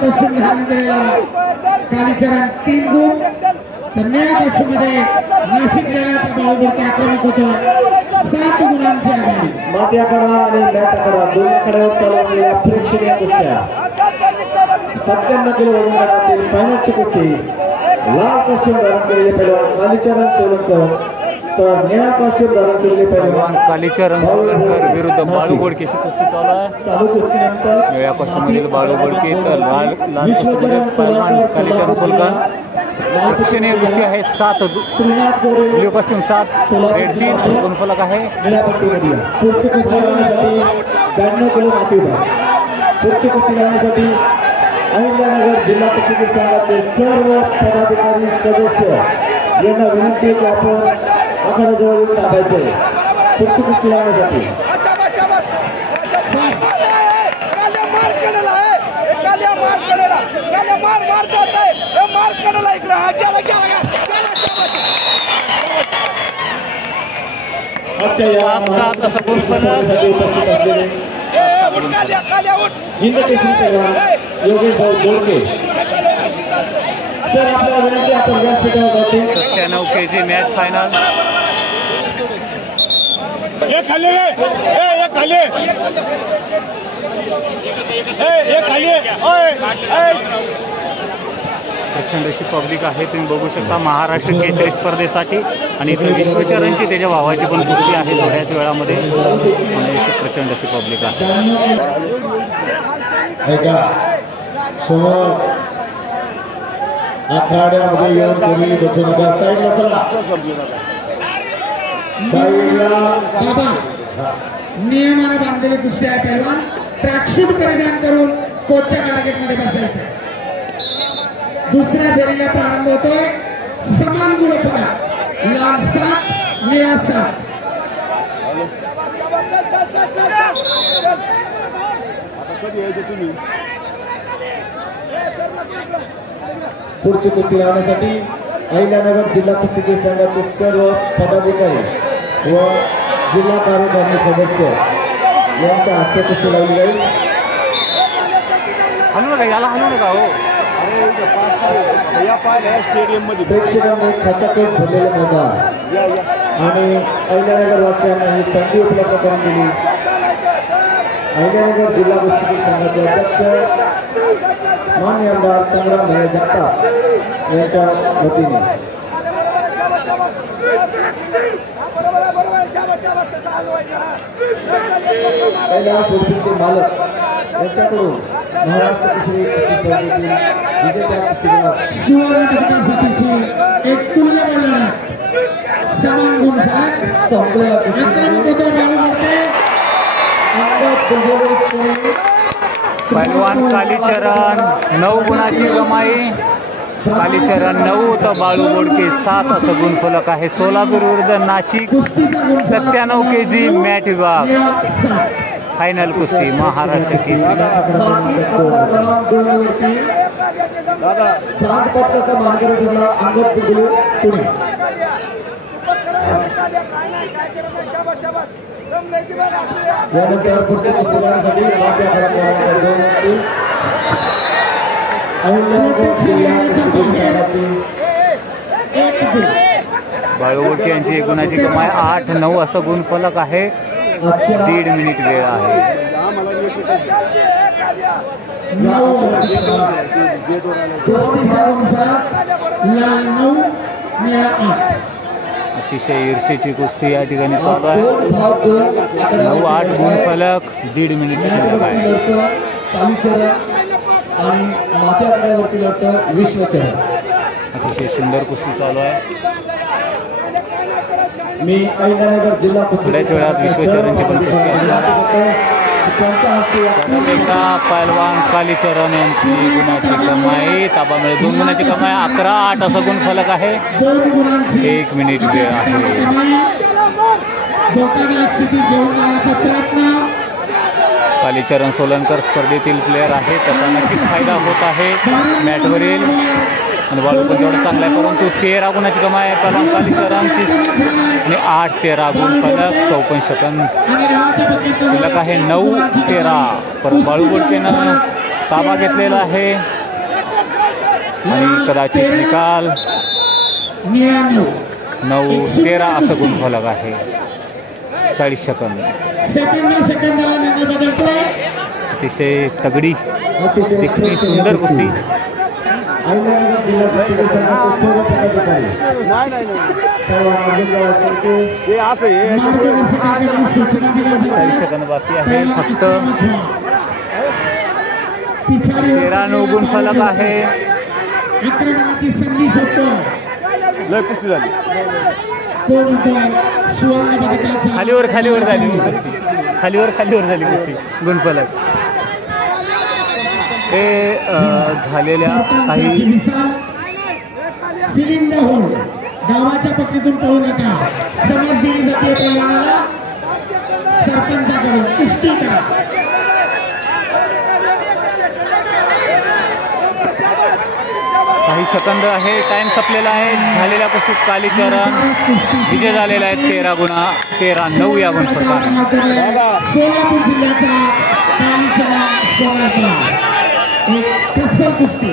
पासून धारण केलेला कालीचरण 3 गुण तर निळ्या पासूनमध्ये नाशिक जिल्ह्याचा बाळूबोडके आक्रमक होतो 7 गुणांची आघाडी. माथ्याकडा आणि मॅटकडा दोन्ही कड्यावर चालवलेल्या प्रेक्षणीय कुस्त्या 57 किलो वजन गटातील फायनलची कुस्ती लाल कॉस्ट्यूम धारण केलेले पैलवान कालीचरण सोलंकर तर निळा कॉस्ट्यूम धारण केलेले पैलवान कालीचरण सोलंकर विरुद्ध बाळू बोडकेची कुस्ती चालू आहे. चालू कुस्तीनंतर निळ्या कॉस्ट्यूममधील बाळू बोडके तर लाल कॉस्ट्यूममधील पैलवान कालीचरण सोलंकर. प्रेक्षणीय कुस्ती आहे 7 ब्ल्यू कॉस्ट्यूम 7 रेड 3 असे दोन फलक आहे. निळ्या पट्टीमध्ये पुढची कुस्ती लावण्यासाठी 92 किलो माती पुढची कुस्ती लावण्यासाठी अहिल्यानगर जिल्हा परिषद संघाचे सर्व पदाधिकारी सदस्य यांना विनंती की आपण आखाड्याजवळ येऊन थांबायचे पुढची कुस्ती लावण्यासाठी. आजच्या या उपस्थित असलेले हिंद केसरी पैलवान योगेश भाऊ बोडके सर आपल्याला विनंती आपण व्यासपीठावर जाते. 97 kg मॅच फायनल. प्रचंड अशी पब्लिक आहे तुम्ही बघू शकता महाराष्ट्र केसरी स्पर्धेसाठी आणि इथं विश्वचरणची त्याच्या भावाची पण कुस्ती आहे थोड्याच वेळामध्ये आणि अशी प्रचंड अशी पब्लिक आहे. समोर आखाड्यामध्ये येऊन कोणी बसू नका साईडला चला साईडला. बाबा नियमाने बांधलेली कुस्ती आहे पैलवान ट्रॅकसूट परिधान करून कोचच्या टार्गेटमध्ये बसायचं. दुसऱ्या फेरीला प्रारंभ होतोय समान गुणफला लाल 7 निळा 7. पुढची कुस्ती लावण्यासाठी अहिल्यानगर जिल्हा कुस्ती संघाचे सर्व पदाधिकारी व जिल्हा कार्यकारिणी सदस्य यांच्या हस्ते कुस्ती लावली जाईल. स्टेडियम मध्ये प्रेक्षकांनी खचाखच भरलेले मैदान आणि अहिल्यानगर वासियांना ही संधी उपलब्ध करून दिली. अहिल्यानगर जिल्हा कुस्ती संघाचे अध्यक्ष माननीय आमदार संग्राम भैया जगताप यांच्या वतीने पहिल्या सोडतीचे मालक यांच्याकडून महाराष्ट्र केसरी कुस्ती स्पर्धेतील विजेत्या कुस्तीगीर सुवर्ण पदकासाठीची एक तुल्यबळ लढत समान गुण फलक संपलेला आक्रमक होतो बाळूबोडके. पैलवान कालीचरण 9 गुणाची कमाई. कालीचरण 9 तर बाळू बोडके 7 असं गुणफलक आहे. सोलापूर विरुद्ध नाशिक 97 kg मॅट विभाग फायनल कुस्ती महाराष्ट्र केसरी. पदकाचा मानकरी ठरला अंगद बुगलू पुणे. यानंतर पुढच्या कुस्ती लावण्यासाठी बाळू बोडके यांची गुणाची कमाई 8-9 असं गुणफलक आहे. 1.5 मिनिट वेळ आहे. लाल 9 निळा 8. अतिशय ईर्षेची कुस्ती या ठिकाणी चालू आहे. 9-8 गुणफलक 1.5 मिनिट शिल्लक आहे. कालीचरण आणि माथ्याकड्यावरती लढतं विश्वचरण. अतिशय सुंदर कुस्ती चालू आहे. मी अहिल्यानगर जिल्हा कुस्ती थोड्याच वेळात विश्वचरणची पण कुस्ती असणार. त्यांच्या हस्ते एकदा पैलवान कालीचरण यांची गुणाची कमाई ताबा मिळेल. 2 गुणाची कमाई 11-8 असं गुणफलक आहे. 2 गुणांची 1 मिनिट वेळ आहे. धोकादायक स्थितीत घेऊन जाण्याचा प्रयत्न. कालीचरण सोलनकर स्पर्धेतील प्लेयर आहे त्याचा नक्कीच फायदा होत आहे मॅटवरील. आणि बाळू पण तेवढं चांगला आहे परंतु 13 गुणाची कमाई आहे पैलवान कालीचरणची आणि 8-13 गुण फलक 54 सेकंद शिल्लक आहे. 9-13 परत बाळू बोडकेनं ताबा घेतलेला आहे आणि कदाचित निकाल 9-13 असं गुणफलक आहे. 40 सेकंद. सेकंदाला निर्णय बदलतोय. अतिशय तगडी देखणी सुंदर कुस्ती. अहिल्यानगर जिल्हा कुस्तीगीर संघाचे सर्व पदाधिकारी मार्गदर्शकांकडून सूचना दिल्या 40 जातात. सेकंद बाकी आहे. फक्त पिछाडी 13 गुणफलक आहे. आक्रमणाची संधी शोधतोय. लय कुस्ती झाली. कोण होतोय सुवर्ण पदकाचा खालीवर झाली कुस्ती. खालीवर झाली कुस्ती. गुणफलक हे झालेल्या काही फिलिंग द होल. गावाच्या पट्टीतून पळू नका. समज दिली जाते पैलवानाला सरपंचाकडून कुस्ती करा. काही सेकंद आहे. टाइम संपलेला आहे. झालेल्या कुस्तीत कालीचरण विजय झालेला आहे 13-9 या गुणफलकाने. सोलापूर जिल्ह्याचा कालीचरण सोलापूर एक ठसर कुस्ती.